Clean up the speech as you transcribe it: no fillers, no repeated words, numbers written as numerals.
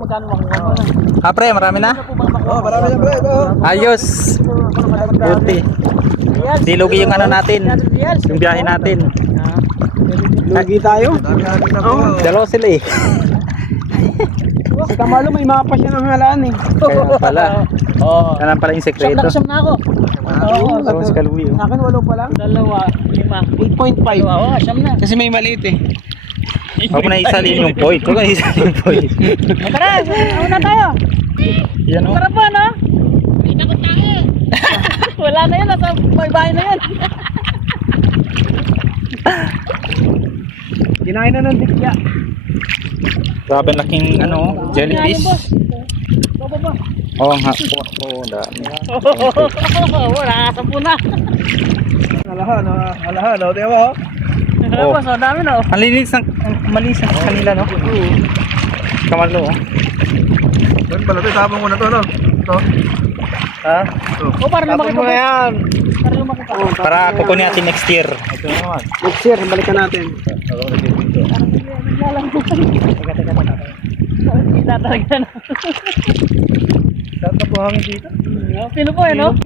magkano makuha mo. Ah, pre, marami na? Oh, marami na pre. Ito. Ayos. Buti. Di lugi yung ano natin. Yung biyahe natin. Lugi tayo. Dami na po. Dalawa sila eh. Si Kamalo may mapa siya ng halaan eh. Kaya pala. Oo. Yan pala yung sekreto. Siyam na ako. Oo. Dalawang si Kaluwi. Sa akin 8 pa lang. 2, 5. 8.5. Oo, siyam na. Kasi may maliit eh. Huwag mo na isalin yung point. Huwag mo na isalin yung point. Tara, una tayo. Yan o. Tara pa, no? May takot tayo. Wala na yun, nasa bahay na yun. Kinain na ng dikya. Grabe laking ano, jellyfish. Baba. Oo nga. Oo, dami. Wala, 10 na. Alahan, no? Di ba? Oh. Boss, dami na. Ang linis ng malis ng kanila, no? Kamalo, oh. Doon pala ito, tapong mo na to, no? Ito. Ha? O, para lumaki Tapos mo na yan. Para lumaki pa. Para kukunin natin next year. Ito naman. Next year, balikan natin. Kita talaga na. Saan ka buhangin dito? Pino po, no?